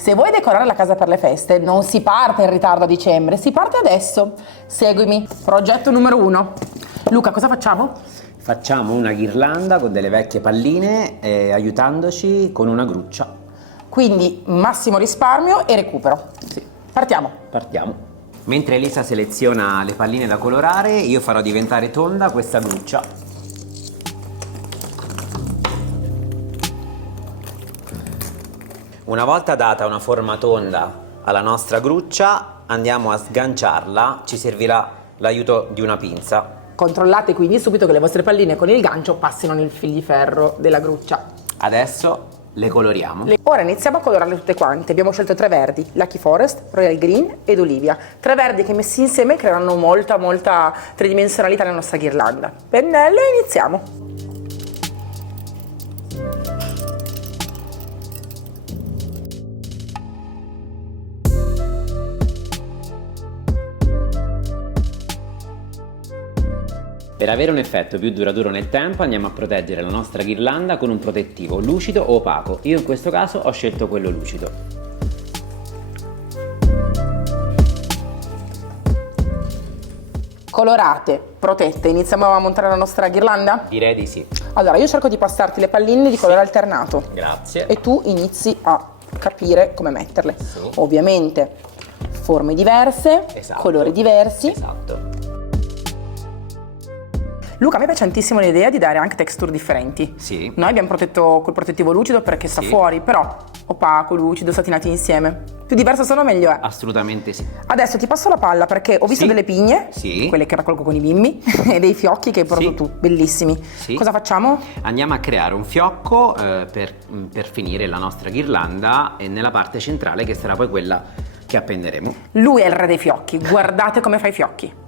Se vuoi decorare la casa per le feste, non si parte in ritardo a dicembre, si parte adesso. Seguimi. Progetto numero 1. Luca, cosa facciamo? Facciamo una ghirlanda con delle vecchie palline aiutandoci con una gruccia. Quindi massimo risparmio e recupero. Sì. Partiamo. Partiamo. Mentre Elisa seleziona le palline da colorare, io farò diventare tonda questa gruccia. Una volta data una forma tonda alla nostra gruccia, andiamo a sganciarla, ci servirà l'aiuto di una pinza. Controllate quindi subito che le vostre palline con il gancio passino nel fil di ferro della gruccia. Adesso le coloriamo. Ora iniziamo a colorarle tutte quante. Abbiamo scelto 3 verdi, Lucky Forest, Royal Green ed Olivia. 3 verdi che messi insieme creeranno molta tridimensionalità nella nostra ghirlanda. Pennello e iniziamo. Per avere un effetto più duraturo nel tempo andiamo a proteggere la nostra ghirlanda con un protettivo lucido o opaco. Io in questo caso ho scelto quello lucido. Colorate, protette, iniziamo a montare la nostra ghirlanda? Direi di sì. Allora, io cerco di passarti le palline di colore alternato. Grazie. E tu inizi a capire come metterle. Sì. Ovviamente forme diverse, Esatto. colori diversi. Esatto. Luca, a me piace tantissimo l'idea di dare anche texture differenti. Sì. Noi abbiamo protetto col protettivo lucido perché sta Sì. fuori, però opaco, lucido, satinati insieme. Più diverso sono meglio è. Assolutamente sì. Adesso ti passo la palla perché ho visto Sì. delle pigne, Sì. quelle che raccolgo con i bimbi, e dei fiocchi che hai portato Sì. tu, bellissimi. Sì. Cosa facciamo? Andiamo a creare un fiocco per finire la nostra ghirlanda e nella parte centrale che sarà poi quella che appenderemo. Lui è il re dei fiocchi, guardate come fa i fiocchi.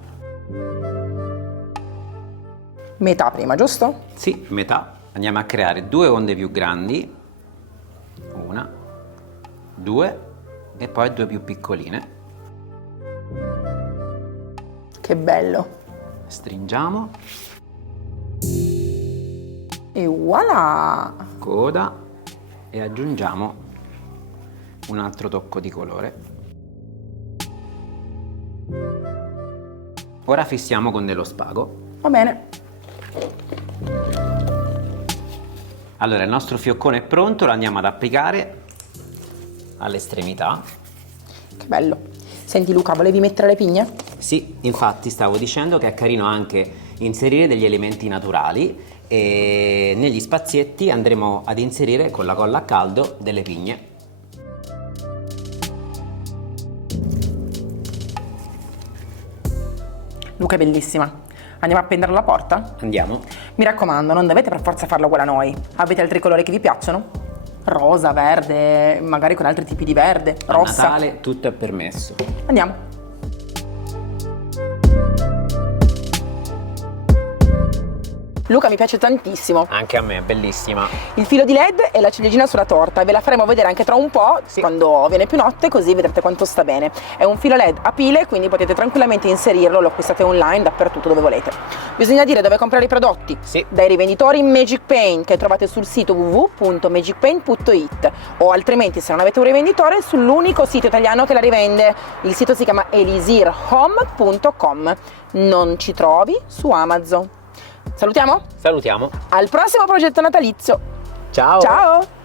Metà prima, giusto? Sì, metà. Andiamo a creare 2 onde più grandi. 1, 2 e poi 2 più piccoline. Che bello. Stringiamo, E voilà! coda e aggiungiamo un altro tocco di colore. Ora fissiamo con dello spago. Va bene. Allora il nostro fioccone è pronto, lo andiamo ad applicare all'estremità. Che bello. Senti Luca, volevi mettere le pigne? Sì, infatti stavo dicendo che è carino anche inserire degli elementi naturali e negli spazietti andremo ad inserire con la colla a caldo delle pigne. Luca è bellissima. Andiamo a appendere alla porta? Andiamo? Mi raccomando, non dovete per forza farlo uguale a noi. Avete altri colori che vi piacciono? Rosa, verde, magari con altri tipi di verde, A rossa. Natale tutto è permesso. Andiamo. Luca, mi piace tantissimo. Anche a me, bellissima. Il filo di LED e la ciliegina sulla torta, ve la faremo vedere anche tra un po', Sì. quando viene più notte, così vedrete quanto sta bene. È un filo LED a pile, quindi potete tranquillamente inserirlo, lo acquistate online dappertutto dove volete. Bisogna dire dove comprare i prodotti. Sì. Dai rivenditori Magic Paint che trovate sul sito www.magicpaint.it o altrimenti, se non avete un rivenditore, sull'unico sito italiano che la rivende. Il sito si chiama elisirhome.com. Non ci trovi su Amazon. Salutiamo? Salutiamo. Al prossimo progetto natalizio. Ciao. Ciao!